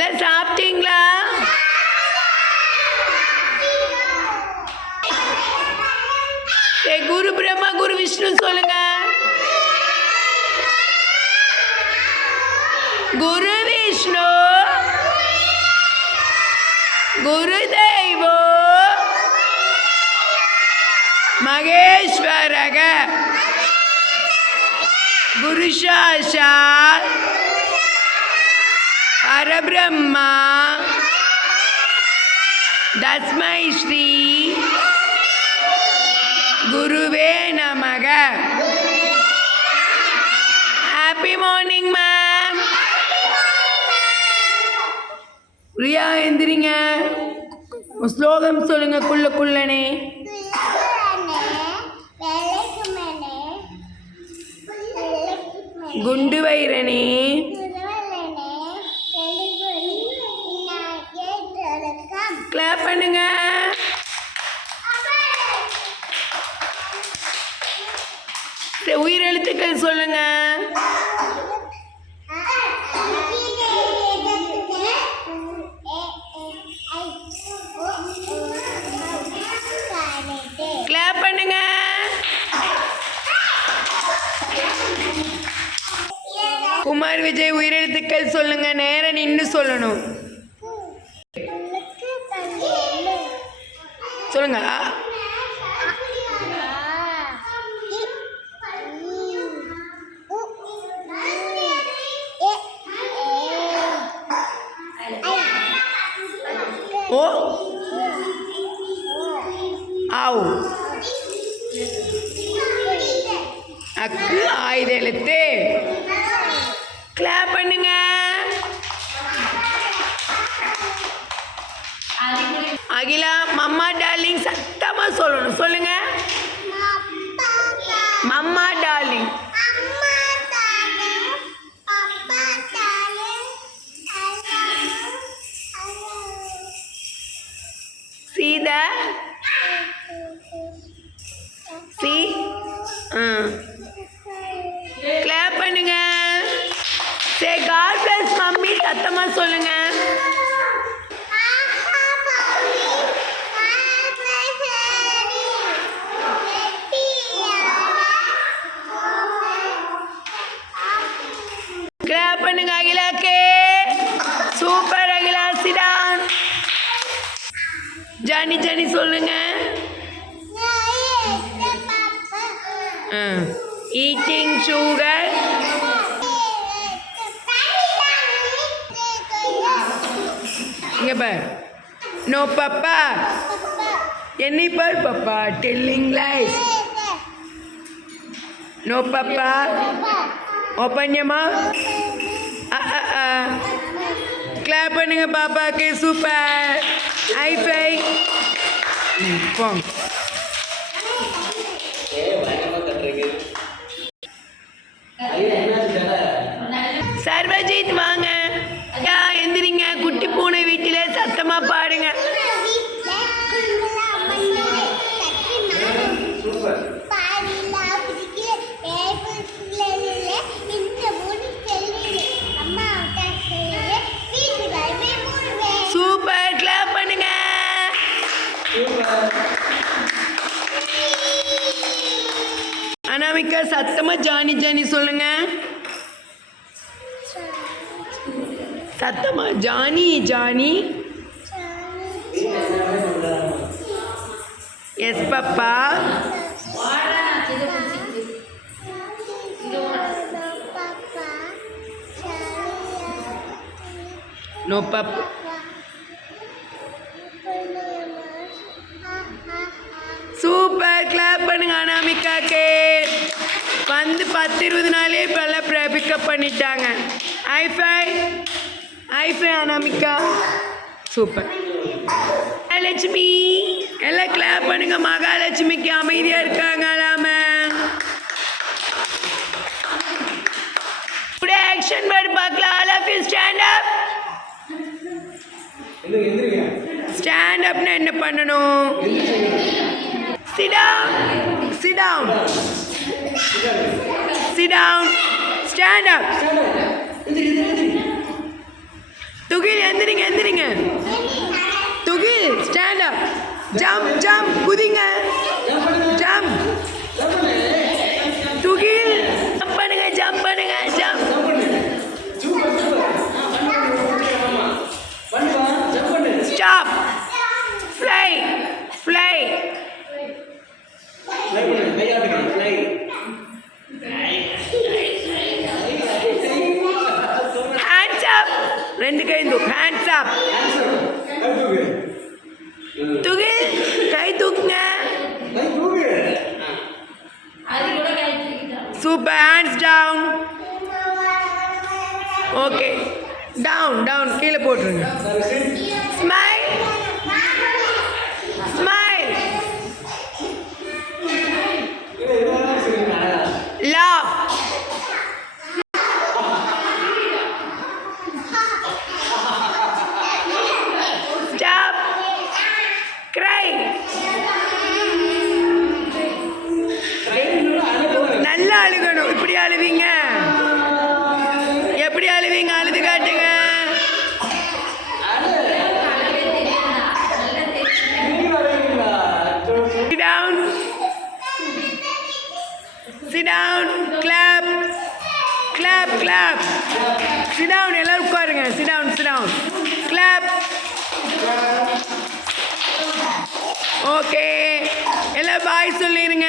எல்லாம் சாப்பிட்டீங்களா? குரு பிரம்மா குரு விஷ்ணு சொல்லுங்க. குரு விஷ்ணு குரு தெய்வோ மகேஸ்வரக குரு சாட்சாத் பரபிரம்மா தஸ்மை ஸ்ரீ குருவே நமக. Happy morning ma'am. பிரியா எந்திரிங்க. ஸ்லோகம் சொல்லுங்க. குள்ளனே குண்டு வைரனே கிளாப் பண்ணுங்க. உயிரெழுத்துக்கள் சொல்லுங்க. கிளாப் பண்ணுங்க. குமார் விஜய் உயிரெழுத்துக்கள் சொல்லுங்க. நேரம் நின்று சொல்லணும். சொல்லுங்க. ஓ ஆவு அக்கு ஆயுத எழுத்து. கிளாப் பண்ணுங்க. அகிலா மம்மா டார்லிங் சத்தமா சொல்லணும். சொல்லுங்க. Mama darling. சீதா சி கிளாப் பண்ணுங்க. சே காட் பிளஸ் மம்மி சத்தமா சொல்லுங்க. கிளாப் பண்ணுங்க அகிலாக்கே. சூப்பர் அகிலா. சிடான். ஜானி சொல்லுங்க. Eating sugar. இங்க பார். No papa. என்னை பார் பாப்பா. Telling lies. No papa. Open your mouth. Clap பண்ணுங்க பாப்பாக்கு. சூப்பர். High five. போங்க. சர்வஜித் வாங்க. எந்திரிங்க. குட்டி பூனை வீட்டில் சத்தமா பாடுங்க. சூப்பர். கிளாப் பண்ணுங்க. அனாமிகா சத்தமா ஜானி சொல்லுங்க. சத்தமா Johnny. Yes papa. No papa. Super. Clap பண்ணுங்க அனாமிகாக்கு. வந்து 10-20 நாளே இப்பெல்லாம் பிக்கப் பண்ணிட்டாங்க. ஐஃபை அனாமிகா. சூப்பர். மகாலட்சுமி எல்லாம் கிளாப் பண்ணுங்க. மகாலட்சுமிக்கு அமைதியா இருக்காங்களாம. ஆக்ஷன் வேர்ட் பார்க்கலாம். All of you stand up. Stand அப்னா என்ன பண்ணணும்? Sit down. Stand up. தூக்கி துகில் எந்திரிங்க எந்திரிங்க. Thugil stand up. Jump jump குதிங்க. ஜம்ப். துகில் ஜம்ப் பண்ணுங்க ஜம்ப் பண்ணுங்க jump. Stop. Fly fly. Hands up. ரெண்டு கை தூக்கு. Hands up. துகில் கை தூக்குங்க. Super. Hands down. Okay down down கீழே போட்டுருங்க. Smile smile. Laugh. Stop. Cry. நல்லா அழுகணும். இப்படி அழுவீங்க. எப்படி அழுவீங்க? அழுது காட்டுங்க. Sit down. Sit down. Clap. Clap clap. Sit down. எல்லாரும் உட்காருங்க. Sit down sit down. Clap. Okay எல்லாம் பாய் சொல்லிருங்க.